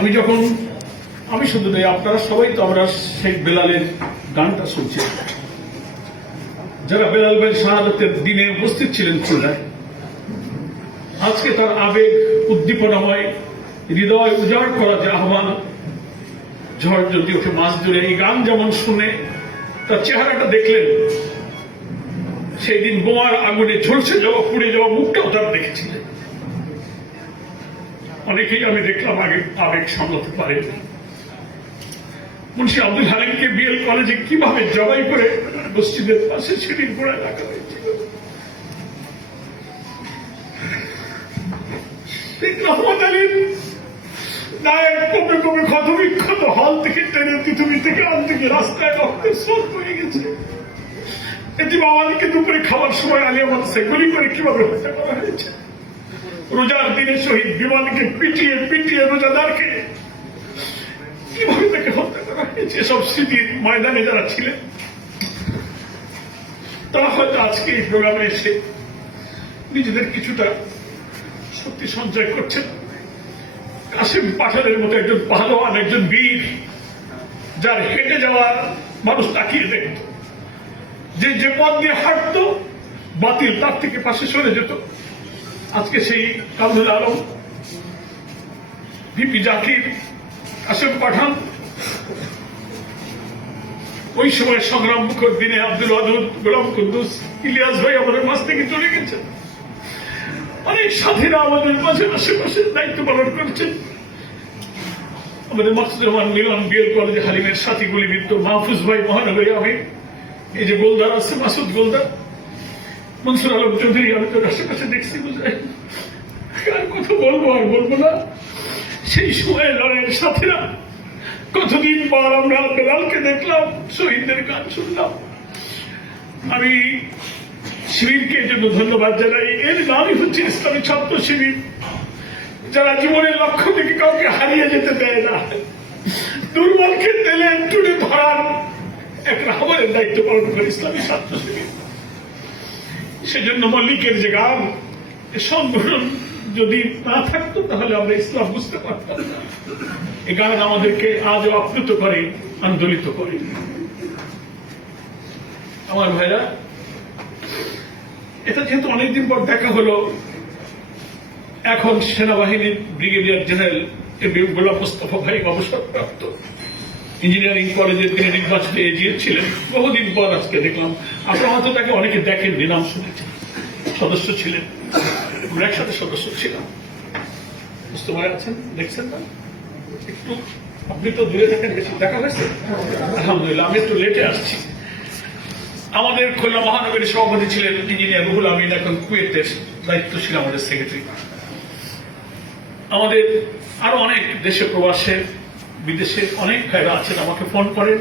আমি শুধু নই, আপনারা সবাই তো আমরা শেখ বেলালের গানটা শুনছি। যারা বেলাল ভাই শাহাদাতের দিনে উপস্থিত ছিলেন খুলনায়, আজকে তার আবেগ উদ্দীপনাময় হৃদয় উজাড় করা যে আহ্বান, ঝড় যদি ওঠে মাস জুড়ে, এই গান যেমন শুনে তার চেহারাটা দেখলেন, সেই দিন বোমার আগুনে ঝলসে যাওয়া, পুড়ে যাওয়া মুখটাও তার দেখেছিলেন। অনেকেই আমি দেখলাম আগে আবেগ সামলাতে পারেন। মুন্সি আব্দুল হালিমকে বিএল কলেজে কিভাবে জবাই করে মসজিদের পাশে সিঁড়ির গোড়ায় রাখা হয়েছিল। রহমত আলীর নায়ক কমে কমে ক্ষতবিক্ষত হল থেকে টেনে পৃথিবী থেকে আনতে গিয়ে রাস্তায় রক্তের স্রোত হয়ে গেছে। এটি বাবাকে দুপুরে খাওয়ার সময় আলিয়া মাদ্রাসায় গুলি করে কিভাবে হত্যা করা হয়েছে। রোজার দিনে শহীদ বিমানকে পিটিয়ে পিটিয়ে রোজাদারকে কিভাবে তাকে হত্যা করা হয়েছে। এসব স্মৃতির ময়দানে যারা ছিলেন তারা হয়তো আজকে এই প্রোগ্রামে এসে নিজেদের কিছুটা শক্তি সঞ্চয় করছেন। কাসিম পাঠানের মতো একজন পাহলোয়ান, একজন বীর, যার হেঁটে যাওয়া মানুষ তাকিয়ে দেখত, যে পথ দিয়ে হাঁটত বাতিল তার থেকে পাশে সরে যেত। আজকে সেই কামরুল আলম, ভিপি জাকির, কাসিম পাঠান, ওই সময় সংগ্রাম মুখর দিনে আব্দুল ওয়াদুদ, গোলাম কুদ্দুস, ইলিয়াস ভাই আমাদের মাঝ থেকে চলে গেছেন। অনেক সাথীরা আমাদের মাঝে আশেপাশে দায়িত্ব পালন করছেন। আমাদের মাকসুদুর রহমান মিলন বিএল কলেজে হালিমের সাথী গুলিবিদ্ধ, মাহফুজ ভাই মহানগরী, আমি এই যে গোলদার আছে মাসুদ গোলদার, মনসুর আলম চৌধুরী, আমি তো আশেপাশে দেখছি, বুঝাই আর কথা বলবো আর বলবো না। সেই সময় লড়াইয়ের সাথীরা, কতদিন পর আমরা বেলালকে দেখলাম, শহীদদের গান শুনলাম। আমি শিবিরকে জন্য ধন্যবাদ জানাই। এর নামই হচ্ছে ইসলামী ছাত্র শিবির, যারা জীবনের লক্ষ্য থেকে কাউকে হারিয়ে যেতে দেয় না, দুর্বলকে তেলে টুটে ধরার এক রাহবারের দায়িত্ব পালন করে ইসলামী ছাত্র শিবির। সেজন্য মল্লিকের যে গান, সংগঠন যদি না থাকতো তাহলে আমরা ইসলাম বুঝতে পারতাম না। এই গান আমাদেরকে আজও আপ্লুত করে, আন্দোলিত করে। আমার ভাইরা, এটা যেহেতু অনেকদিন পর দেখা হলো, এখন সেনাবাহিনীর ব্রিগেডিয়ার জেনারেল গোলাম মোস্তফা ভাই অবসরপ্রাপ্ত ইঞ্জিনিয়ারিং কলেজের তিনি নির্বাচিত এজিএ ছিলেন। বহুদিন পর আজকে দেখলাম। আপনারা হয়তো তাকে অনেকে দেখেন, নাম শুনেছেন, সদস্য ছিলেন, আমরা একসাথে সদস্য ছিলাম। বুঝতে পারে আছেন, দেখছেন না? একটু আপনি তো দূরে থাকেন, বেশি দেখা হয়েছে আলহামদুলিল্লাহ। আমি একটু লেটে আসছি। আমাদের খুলনা মহানগরীর সভাপতি ছিলেন ইঞ্জিনিয়ার রুহুল আমিন, এখন কুয়েতের দায়িত্ব ছিল আমাদের সেক্রেটারি। আমাদের আরো অনেক দেশে প্রবাসে বিদেশে অনেক ভাইরা আছেন, আমাকে ফোন করেন।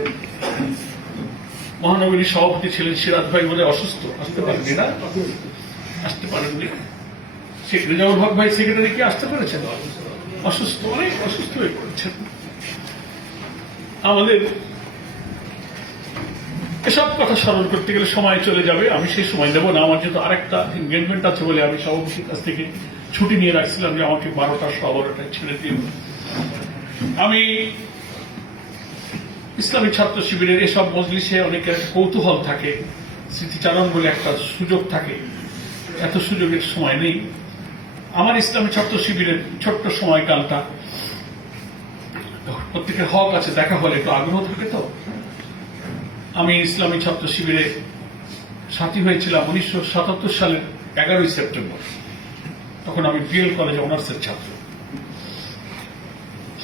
মহানগরীর সভাপতি ছিলেন সিরাজ ভাই, বলে অসুস্থ, আসতে পারেননি না, আসতে পারেননি। রেজাউল হক ভাই সেক্রেটারি কি আসতে পেরেছেন? অসুস্থ, অনেক অসুস্থ হয়ে পড়েছেন। আমাদের এসব কথা স্মরণ করতে গেলে সময় চলে যাবে, আমি সেই সময় দেবো না। আমার যেহেতু আরেকটা এনগেজমেন্ট আছে বলে আমি সভাপতির কাছ থেকে ছুটি নিয়ে রাখছিলাম যে আমাকে 12টা 12টায় ছেড়ে দিয়ে। আমি ইসলামী ছাত্র শিবিরের এসব মজলিসে অনেকের কৌতূহল থাকে, স্মৃতিচারণ বলে একটা সুযোগ থাকে, এত সুযোগের সময় নেই। আমার ইসলামী ছাত্র শিবিরের ছোট্ট সময়কালটা প্রত্যেকের হক আছে, দেখা হলে একটু আগ্রহ থাকে। তো আমি ইসলামী ছাত্র শিবিরে সাথী হয়েছিলাম 1977 সালের 11ই সেপ্টেম্বর। তখন আমি বিএল কলেজে অনার্সের ছাত্র।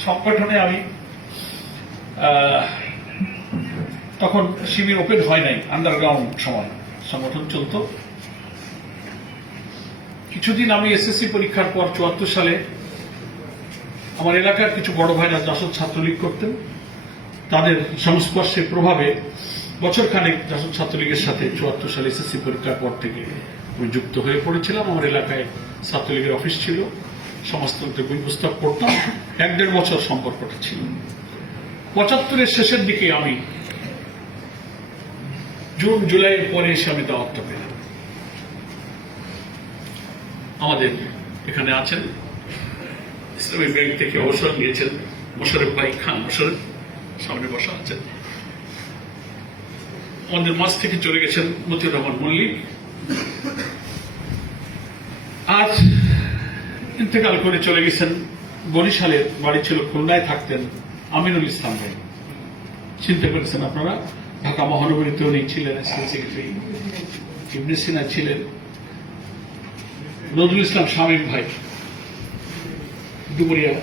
সংগঠনে আমি তখন শিবির ওপেন হয় নাই, আন্ডারগ্রাউন্ড সময় সংগঠন চলত। কিছুদিন আমি এসএসসি পরীক্ষার পর 74 সালে আমার এলাকার কিছু বড় ভাইরা জাসদ ছাত্রলীগ করতেন, তাদের সংস্পর্শে প্রভাবে বছর খানেক জাসদ ছাত্রলীগের সাথে 74 সালে এসএসসি পরীক্ষার পর থেকে আমি যুক্ত হয়ে পড়েছিলাম। আমার এলাকায় ছাত্রলীগের অফিস ছিল, সমাজতন্ত্রের বই পুস্তক পড়তাম। 1-1.5 বছর সম্পর্কটা ছিল। 75-এর শেষের দিকে আমি জুন জুলাইয়ের পরে এসে আমি দাওয়াতটা পেলাম। আমাদের এখানে আছেন ইসলামী ব্যাংক থেকে অবসর নিয়েছেন মোশাররফ ভাই, খান মোশাররফ সামনে বসা আছেন। আমাদের মাঝ থেকে চলে গেছেন মতিউর রহমান মল্লিক। আজ ইন্তেকাল করে চলে গেছেন, বরিশালের বাড়ি ছিল, খুলনায় থাকতেন, আমিনুল ইসলাম ভাই। চিন্তা করেছেন আপনারা, ঢাকা মহানগরীতে উনি ছিলেন সেক্রেটারি, ইবনে সিনা ছিলেন, নজরুল ইসলাম শামীম ভাই, ডুবুরিয়া,